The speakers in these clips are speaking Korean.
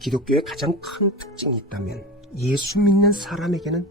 기독교의 가장 큰 특징이 있다면 예수 믿는 사람에게는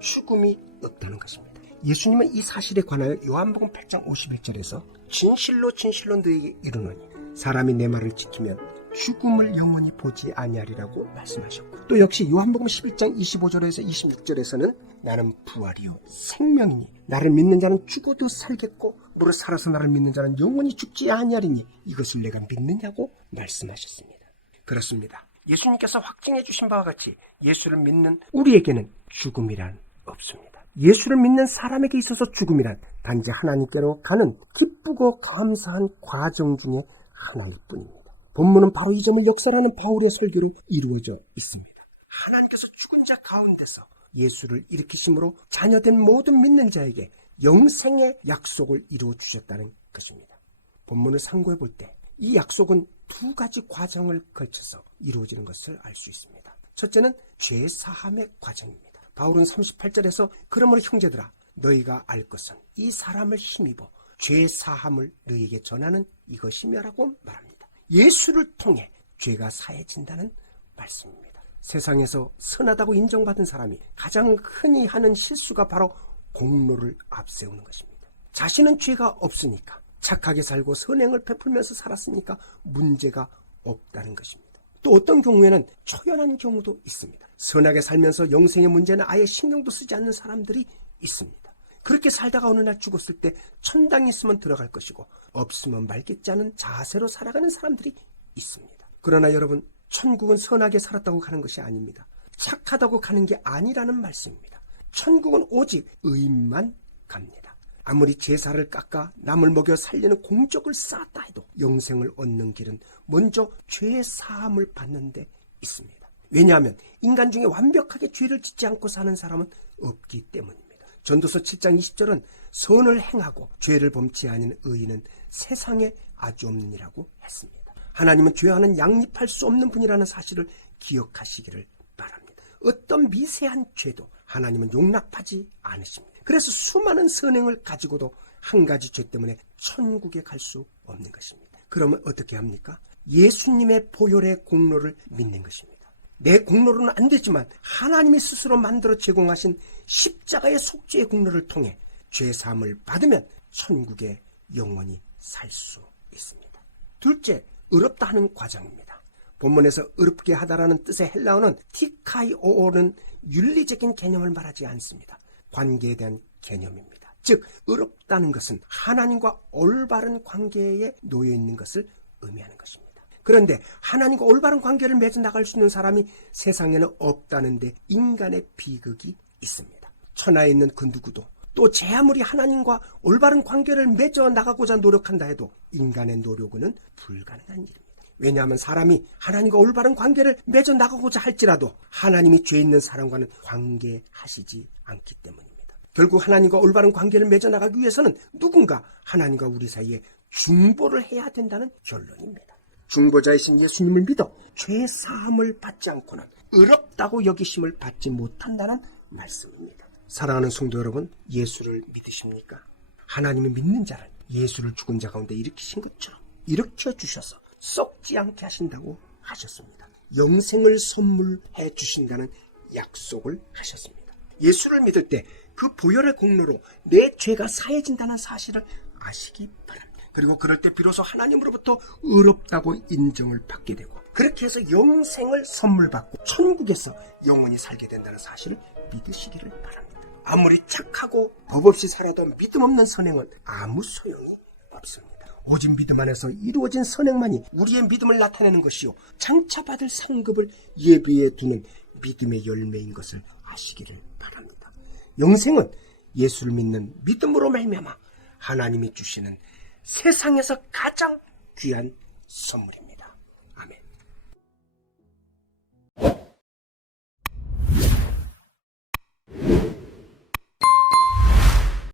죽음이 없다는 것입니다. 예수님은 이 사실에 관하여 요한복음 8장 51절에서 진실로 진실로 너에게 이르노니 사람이 내 말을 지키면 죽음을 영원히 보지 아니하리라고 말씀하셨고, 또 역시 요한복음 11장 25절에서 26절에서는 나는 부활이요 생명이니 나를 믿는 자는 죽어도 살겠고 무릇 살아서 나를 믿는 자는 영원히 죽지 아니하리니 이것을 내가 믿느냐고 말씀하셨습니다. 그렇습니다. 예수님께서 확증해 주신 바와 같이 예수를 믿는 우리에게는 죽음이란 없습니다. 예수를 믿는 사람에게 있어서 죽음이란 단지 하나님께로 가는 기쁘고 감사한 과정 중에 하나일 뿐입니다. 본문은 바로 이 점을 역설하는 바울의 설교로 이루어져 있습니다. 하나님께서 죽은 자 가운데서 예수를 일으키심으로 자녀된 모든 믿는 자에게 영생의 약속을 이루어 주셨다는 것입니다. 본문을 상고해 볼 때 이 약속은 두 가지 과정을 거쳐서 이루어지는 것을 알 수 있습니다. 첫째는 죄사함의 과정입니다. 바울은 38절에서 그러므로 형제들아 너희가 알 것은 이 사람을 힘입어 죄사함을 너희에게 전하는 이것이며라고 말합니다. 예수를 통해 죄가 사해진다는 말씀입니다. 세상에서 선하다고 인정받은 사람이 가장 흔히 하는 실수가 바로 공로를 앞세우는 것입니다. 자신은 죄가 없으니까, 착하게 살고 선행을 베풀면서 살았으니까 문제가 없다는 것입니다. 또 어떤 경우에는 초연한 경우도 있습니다. 선하게 살면서 영생의 문제는 아예 신경도 쓰지 않는 사람들이 있습니다. 그렇게 살다가 어느 날 죽었을 때 천당이 있으면 들어갈 것이고 없으면 말겠지 않은 자세로 살아가는 사람들이 있습니다. 그러나 여러분, 천국은 선하게 살았다고 가는 것이 아닙니다. 착하다고 가는 게 아니라는 말씀입니다. 천국은 오직 의인만 갑니다. 아무리 제사를 깎아 남을 먹여 살리는 공적을 쌓았다 해도 영생을 얻는 길은 먼저 죄의 사함을 받는 데 있습니다. 왜냐하면 인간 중에 완벽하게 죄를 짓지 않고 사는 사람은 없기 때문입니다. 전도서 7장 20절은 선을 행하고 죄를 범치 아닌 의인은 세상에 아주 없느니라고 했습니다. 하나님은 죄와는 양립할 수 없는 분이라는 사실을 기억하시기를 바랍니다. 어떤 미세한 죄도 하나님은 용납하지 않으십니다. 그래서 수많은 선행을 가지고도 한 가지 죄 때문에 천국에 갈 수 없는 것입니다. 그러면 어떻게 합니까? 예수님의 보혈의 공로를 믿는 것입니다. 내 공로로는 안 되지만 하나님이 스스로 만들어 제공하신 십자가의 속죄의 공로를 통해 죄사함을 받으면 천국에 영원히 살 수 있습니다. 둘째, 의롭다 하는 과정입니다. 본문에서 의롭게 하다라는 뜻의 헬라어는 티카이오는 윤리적인 개념을 말하지 않습니다. 관계에 대한 개념입니다. 즉, 의롭다는 것은 하나님과 올바른 관계에 놓여 있는 것을 의미하는 것입니다. 그런데 하나님과 올바른 관계를 맺어 나갈 수 있는 사람이 세상에는 없다는데 인간의 비극이 있습니다. 천하에 있는 그 누구도, 또 제 아무리 하나님과 올바른 관계를 맺어 나가고자 노력한다 해도 인간의 노력은 불가능한 일입니다. 왜냐하면 사람이 하나님과 올바른 관계를 맺어 나가고자 할지라도 하나님이 죄 있는 사람과는 관계하시지 않기 때문입니다. 결국 하나님과 올바른 관계를 맺어 나가기 위해서는 누군가 하나님과 우리 사이에 중보를 해야 된다는 결론입니다. 중보자이신 예수님을 믿어 죄 사함을 받지 않고는 의롭다고 여기심을 받지 못한다는 말씀입니다. 사랑하는 성도 여러분, 예수를 믿으십니까? 하나님이 믿는 자를 예수를 죽은 자 가운데 일으키신 것처럼 일으켜 주셔서 썩지 않게 하신다고 하셨습니다. 영생을 선물해 주신다는 약속을 하셨습니다. 예수를 믿을 때 그 보혈의 공로로 내 죄가 사해진다는 사실을 아시기 바랍니다. 그리고 그럴 때 비로소 하나님으로부터 의롭다고 인정을 받게 되고, 그렇게 해서 영생을 선물 받고 천국에서 영원히 살게 된다는 사실을 믿으시기를 바랍니다. 아무리 착하고 법 없이 살아도 믿음 없는 선행은 아무 소용이 없습니다. 오직 믿음 안에서 이루어진 선행만이 우리의 믿음을 나타내는 것이요, 장차 받을 상급을 예비해 두는 믿음의 열매인 것을 아시기를 바랍니다. 영생은 예수를 믿는 믿음으로 말미암아 하나님이 주시는 세상에서 가장 귀한 선물입니다.